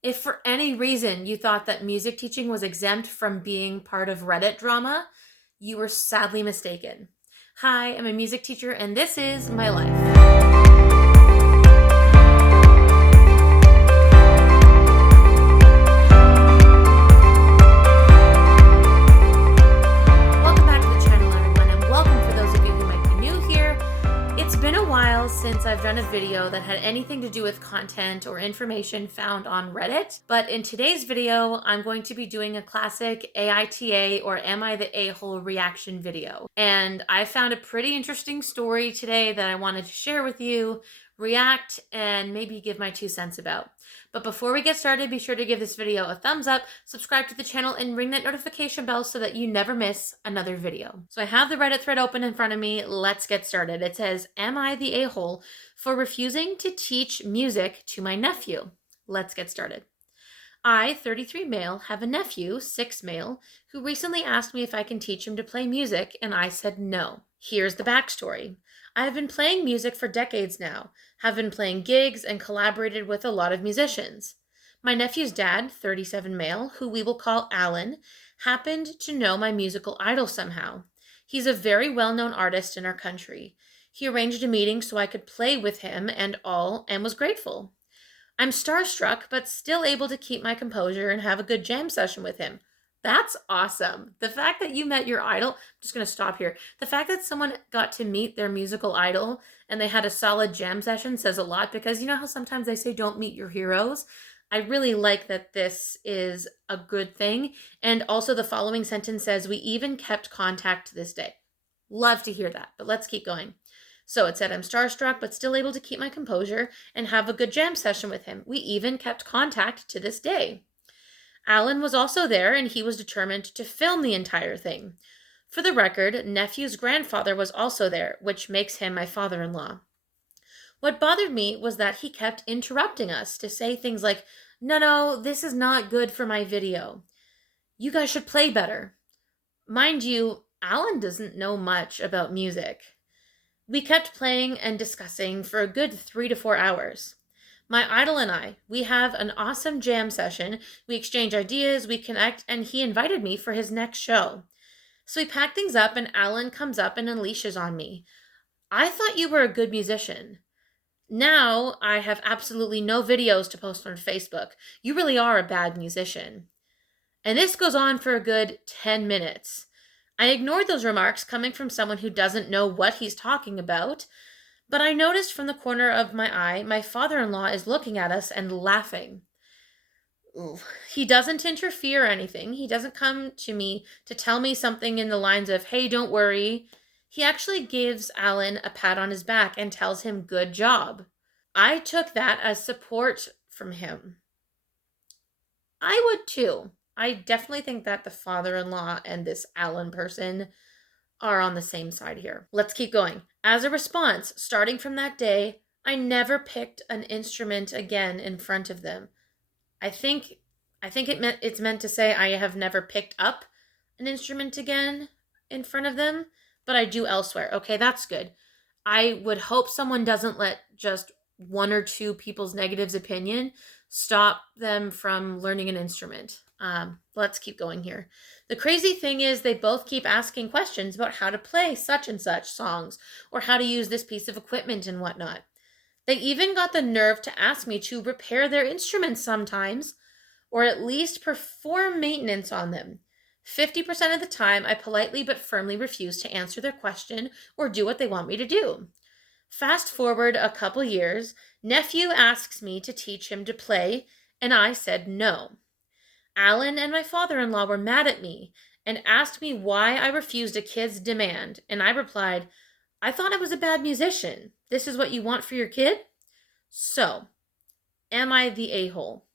If for any reason you thought that music teaching was exempt from being part of Reddit drama, you were sadly mistaken. Hi, I'm a music teacher and this is my life. Welcome back to the channel, everyone, and welcome for those of you who might be new here. It's been a while since I've done a video that had anything to do with content or information found on Reddit, but in today's video, I'm going to be doing a classic AITA or Am I the A-hole reaction video. And I found a pretty interesting story today that I wanted to share with you, react, and maybe give my 2 cents about. But before we get started, be sure to give this video a thumbs up, subscribe to the channel, and ring that notification bell so that you never miss another video. So I have the Reddit thread open in front of me. Let's get started. It says, "Am I the a-hole for refusing to teach music to my nephew?" Let's get started. I, 33 male, have a nephew, 6 male, who recently asked me if I can teach him to play music, and I said no. Here's the backstory. I have been playing music for decades now, have been playing gigs, and collaborated with a lot of musicians. My nephew's dad, 37 male, who we will call Alan, happened to know my musical idol somehow. He's a very well-known artist in our country. He arranged a meeting so I could play with him and was grateful. I'm starstruck, but still able to keep my composure and have a good jam session with him. That's awesome. The fact that you met your idol, I'm just going to stop here. The fact that someone got to meet their musical idol and they had a solid jam session says a lot, because you know how sometimes they say don't meet your heroes? I really like that this is a good thing. And also the following sentence says, "We even kept contact to this day." Love to hear that, but let's keep going. So it said, "I'm starstruck, but still able to keep my composure and have a good jam session with him. We even kept contact to this day." Alan was also there, and he was determined to film the entire thing. For the record, nephew's grandfather was also there, which makes him my father-in-law. What bothered me was that he kept interrupting us to say things like, no, this is not good for my video. You guys should play better." Mind you, Alan doesn't know much about music. We kept playing and discussing for a good 3 to 4 hours. My idol and I, we have an awesome jam session. We exchange ideas, we connect, and he invited me for his next show. So we pack things up and Alan comes up and unleashes on me. "I thought you were a good musician. Now I have absolutely no videos to post on Facebook. You really are a bad musician." And this goes on for a good 10 minutes. I ignored those remarks coming from someone who doesn't know what he's talking about, but I noticed from the corner of my eye, my father-in-law is looking at us and laughing. Ooh. He doesn't interfere or anything. He doesn't come to me to tell me something in the lines of, "Hey, don't worry." He actually gives Alan a pat on his back and tells him, "Good job." I took that as support from him. I would too. I definitely think that the father-in-law and this Alan person are on the same side here. Let's keep going. As a response, starting from that day, I never picked an instrument again in front of them. I think it's meant to say I have never picked up an instrument again in front of them, but I do elsewhere. Okay, that's good. I would hope someone doesn't let just 1 or 2 people's negative opinion stop them from learning an instrument. Let's keep going here. The crazy thing is they both keep asking questions about how to play such and such songs or how to use this piece of equipment and whatnot. They even got the nerve to ask me to repair their instruments sometimes, or at least perform maintenance on them. 50% of the time, I politely but firmly refuse to answer their question or do what they want me to do. Fast forward a couple years, nephew asks me to teach him to play, and I said no. Alan and my father-in-law were mad at me and asked me why I refused a kid's demand, and I replied, "I thought I was a bad musician. This is what you want for your kid?" So, am I the a-hole?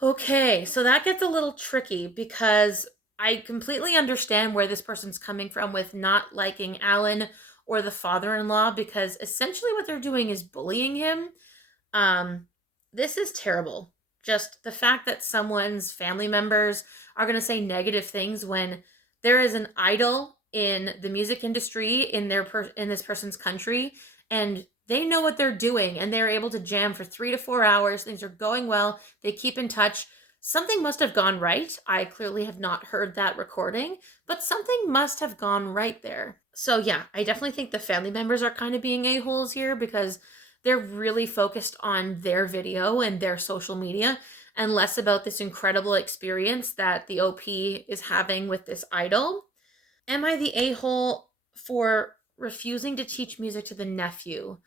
Okay, so that gets a little tricky because I completely understand where this person's coming from with not liking Alan or the father-in-law, because essentially what they're doing is bullying him. This is terrible. Just the fact that someone's family members are going to say negative things when there is an idol in the music industry in this person's country, and They know what they're doing and they're able to jam for 3 to 4 hours. Things are going well. They keep in touch. Something must have gone right. I clearly have not heard that recording, but something must have gone right there. So yeah, I definitely think the family members are kind of being a-holes here because they're really focused on their video and their social media and less about this incredible experience that the OP is having with this idol. Am I the a-hole for refusing to teach music to the nephew?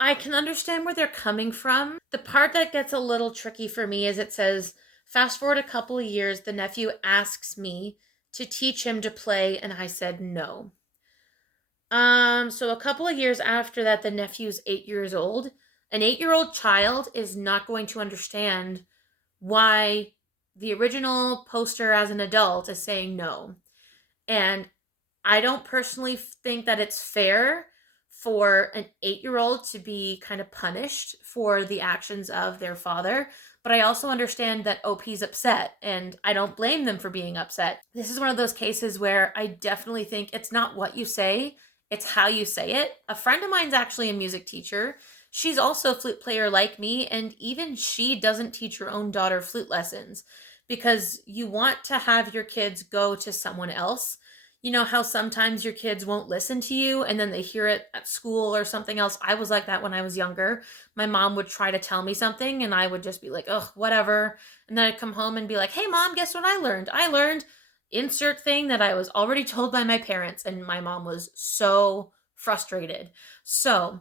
I can understand where they're coming from. The part that gets a little tricky for me is it says, fast forward a couple of years, the nephew asks me to teach him to play, and I said no. So a couple of years after that, the nephew's 8 years old. An 8-year-old child is not going to understand why the original poster as an adult is saying no. And I don't personally think that it's fair for an 8-year-old to be kind of punished for the actions of their father. But I also understand that OP's upset, and I don't blame them for being upset. This is one of those cases where I definitely think it's not what you say, it's how you say it. A friend of mine's actually a music teacher. She's also a flute player like me, and even she doesn't teach her own daughter flute lessons because you want to have your kids go to someone else. You know how sometimes your kids won't listen to you and then they hear it at school or something else? I was like that when I was younger. My mom would try to tell me something and I would just be like, ugh, whatever. And then I'd come home and be like, hey, mom, guess what I learned? I learned insert thing that I was already told by my parents. And my mom was so frustrated. So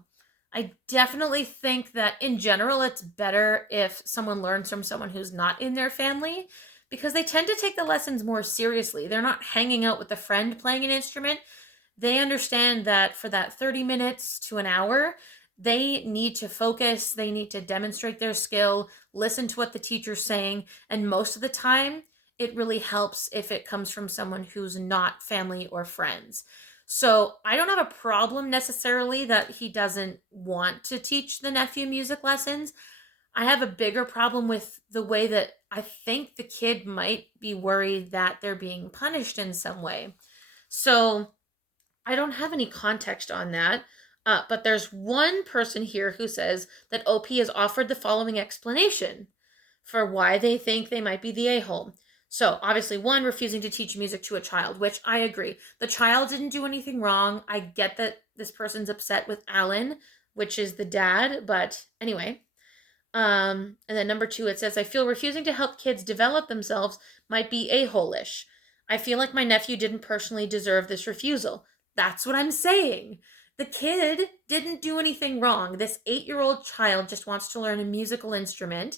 I definitely think that in general, it's better if someone learns from someone who's not in their family because they tend to take the lessons more seriously. They're not hanging out with a friend playing an instrument. They understand that for that 30 minutes to an hour, they need to focus, they need to demonstrate their skill, listen to what the teacher's saying, and most of the time, it really helps if it comes from someone who's not family or friends. So I don't have a problem necessarily that he doesn't want to teach the nephew music lessons. I have a bigger problem with the way that I think the kid might be worried that they're being punished in some way. So I don't have any context on that. But there's one person here who says that OP has offered the following explanation for why they think they might be the a-hole. So obviously, one, refusing to teach music to a child, which I agree. The child didn't do anything wrong. I get that this person's upset with Alan, which is the dad, but anyway. And then number two, it says, I feel refusing to help kids develop themselves might be a-hole-ish. I feel like my nephew didn't personally deserve this refusal. That's what I'm saying. The kid didn't do anything wrong. This 8-year-old child just wants to learn a musical instrument.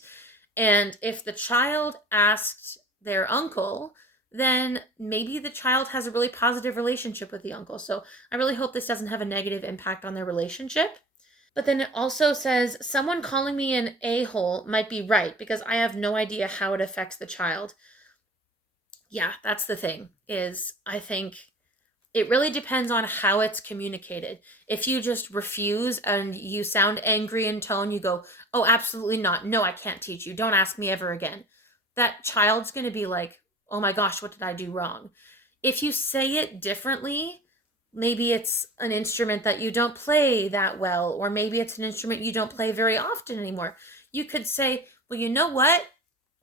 And if the child asked their uncle, then maybe the child has a really positive relationship with the uncle. So I really hope this doesn't have a negative impact on their relationship. But then it also says, someone calling me an a-hole might be right because I have no idea how it affects the child. Yeah, that's the thing, is I think it really depends on how it's communicated. If you just refuse and you sound angry in tone, you go, oh, absolutely not. No, I can't teach you. Don't ask me ever again. That child's going to be like, oh my gosh, what did I do wrong? If you say it differently, maybe it's an instrument that you don't play that well, or maybe it's an instrument you don't play very often anymore. You could say, well, you know what?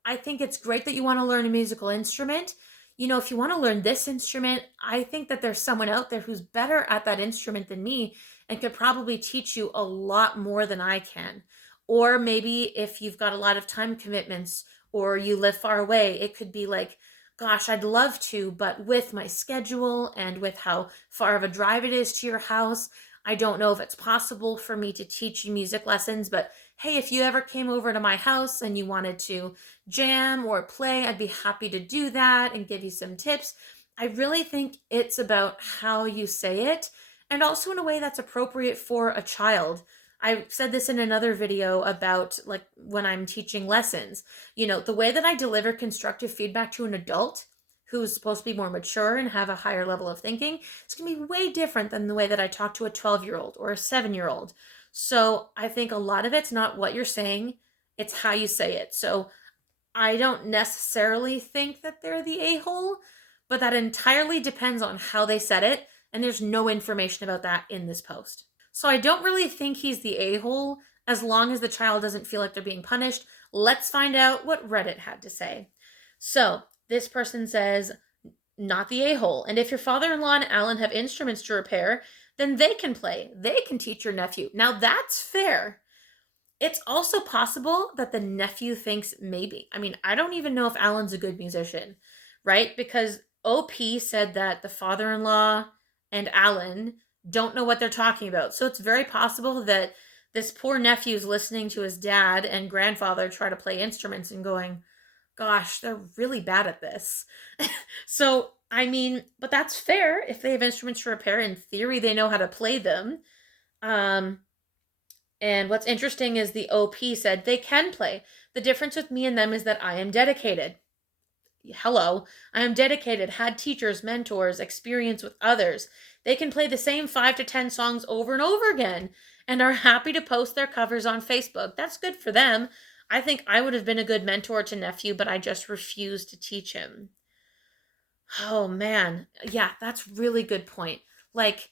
I think it's great that you want to learn a musical instrument. You know, if you want to learn this instrument, I think that there's someone out there who's better at that instrument than me and could probably teach you a lot more than I can. Or maybe if you've got a lot of time commitments or you live far away, it could be like, gosh, I'd love to, but with my schedule and with how far of a drive it is to your house, I don't know if it's possible for me to teach you music lessons, but hey, if you ever came over to my house and you wanted to jam or play, I'd be happy to do that and give you some tips. I really think it's about how you say it and also in a way that's appropriate for a child. I said this in another video about like when I'm teaching lessons. You know, the way that I deliver constructive feedback to an adult who's supposed to be more mature and have a higher level of thinking, it's going to be way different than the way that I talk to a 12-year-old or a 7-year-old. So I think a lot of it's not what you're saying, it's how you say it. So I don't necessarily think that they're the a-hole, but that entirely depends on how they said it, and there's no information about that in this post. So I don't really think he's the a-hole as long as the child doesn't feel like they're being punished. Let's find out what Reddit had to say. So this person says, not the a-hole. And if your father-in-law and Alan have instruments to repair, then they can play. They can teach your nephew. Now that's fair. It's also possible that the nephew thinks maybe. I mean, I don't even know if Alan's a good musician, right? Because OP said that the father-in-law and Alan don't know what they're talking about. So it's very possible that this poor nephew's listening to his dad and grandfather try to play instruments and going, gosh, they're really bad at this. So, I mean, but that's fair. If they have instruments to repair, in theory, they know how to play them. And what's interesting is the OP said they can play. The difference with me and them is that I am dedicated. Hello, I am dedicated, had teachers, mentors, experience with others. They can play the same 5 to 10 songs over and over again and are happy to post their covers on Facebook. That's good for them. I think I would have been a good mentor to Nephew, but I just refused to teach him. Oh man, yeah, that's really good point. Like,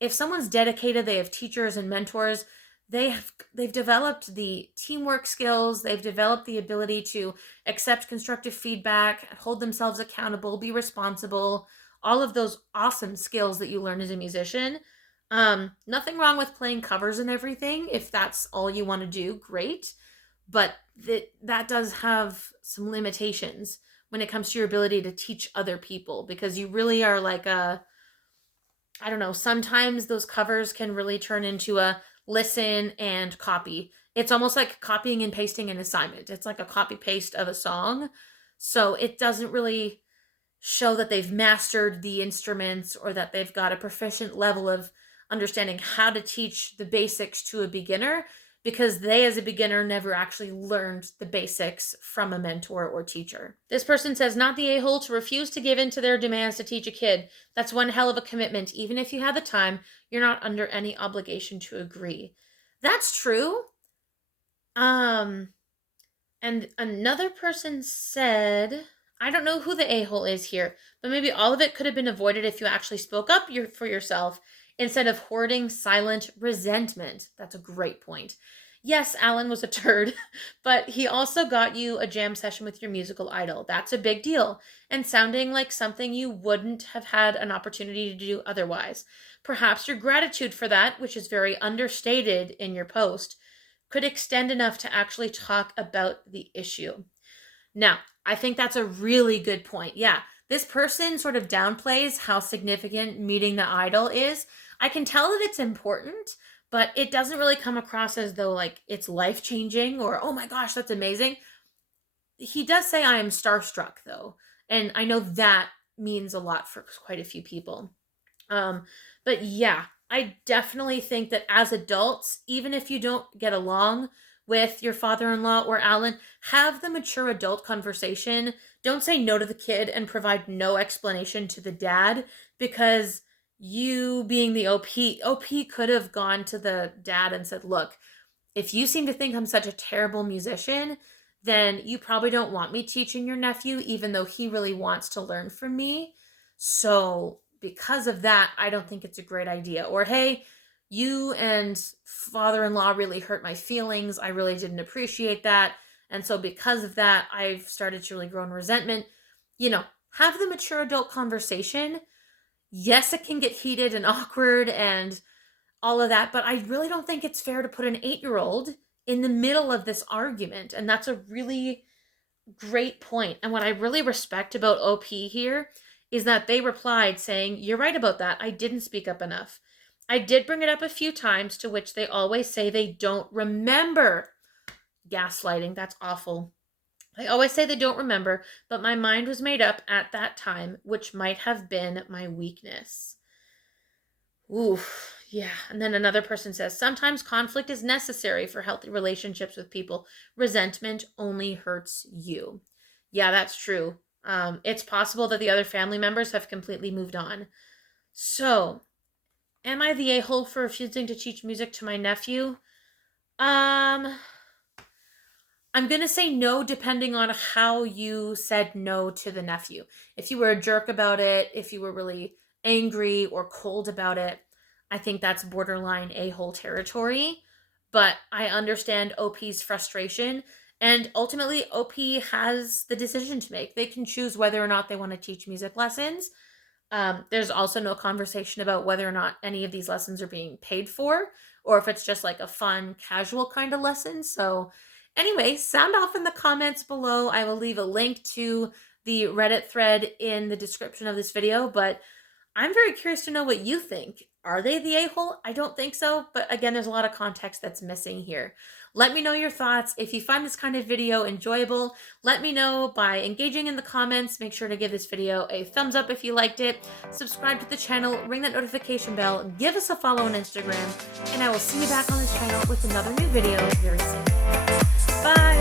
if someone's dedicated, they have teachers and mentors, they've developed the teamwork skills, they've developed the ability to accept constructive feedback, hold themselves accountable, be responsible, all of those awesome skills that you learn as a musician. Nothing wrong with playing covers and everything. If that's all you want to do, great. But that does have some limitations when it comes to your ability to teach other people, because you really are like I don't know, sometimes those covers can really turn into a listen and copy. It's almost like copying and pasting an assignment. It's like a copy paste of a song. So it doesn't really show that they've mastered the instruments or that they've got a proficient level of understanding how to teach the basics to a beginner, because they as a beginner never actually learned the basics from a mentor or teacher. This person says, not the a-hole to refuse to give in to their demands to teach a kid. That's one hell of a commitment. Even if you had the time, you're not under any obligation to agree. That's true. And another person said, I don't know who the a-hole is here, but maybe all of it could have been avoided if you actually spoke up for yourself instead of hoarding silent resentment. That's a great point. Yes, Alan was a turd, but he also got you a jam session with your musical idol. That's a big deal, and sounding like something you wouldn't have had an opportunity to do otherwise. Perhaps your gratitude for that, which is very understated in your post, could extend enough to actually talk about the issue. Now, I think that's a really good point. Yeah, this person sort of downplays how significant meeting the idol is. I can tell that it's important, but it doesn't really come across as though like it's life-changing or, oh my gosh, that's amazing. He does say I am starstruck though, and I know that means a lot for quite a few people. But yeah, I definitely think that as adults, even if you don't get along with your father-in-law or Alan, have the mature adult conversation. Don't say no to the kid and provide no explanation to the dad, because you being the OP could have gone to the dad and said, look, if you seem to think I'm such a terrible musician, then you probably don't want me teaching your nephew, even though he really wants to learn from me. So because of that, I don't think it's a great idea. Or, hey, you and father-in-law really hurt my feelings. I really didn't appreciate that. And so because of that, I've started to really grow in resentment. Have the mature adult conversation. Yes, it can get heated and awkward and all of that, but I really don't think it's fair to put an 8-year-old in the middle of this argument. And that's a really great point. And what I really respect about OP here is that they replied saying, you're right about that. I didn't speak up enough. I did bring it up a few times, to which they always say they don't remember. Gaslighting, that's awful. I always say they don't remember, but my mind was made up at that time, which might have been my weakness. Oof, yeah. And then another person says, sometimes conflict is necessary for healthy relationships with people. Resentment only hurts you. Yeah, that's true. It's possible that the other family members have completely moved on. So, am I the a-hole for refusing to teach music to my nephew? I'm going to say no, depending on how you said no to the nephew. If you were a jerk about it, if you were really angry or cold about it, I think that's borderline a-hole territory, but I understand OP's frustration. And ultimately, OP has the decision to make. They can choose whether or not they want to teach music lessons. There's also no conversation about whether or not any of these lessons are being paid for, or if it's just like a fun, casual kind of lesson. So, anyway, sound off in the comments below. I will leave a link to the Reddit thread in the description of this video, but I'm very curious to know what you think. Are they the a-hole? I don't think so, but again, there's a lot of context that's missing here. Let me know your thoughts. If you find this kind of video enjoyable, let me know by engaging in the comments. Make sure to give this video a thumbs up if you liked it. Subscribe to the channel, ring that notification bell, give us a follow on Instagram, and I will see you back on this channel with another new video very soon. Bye!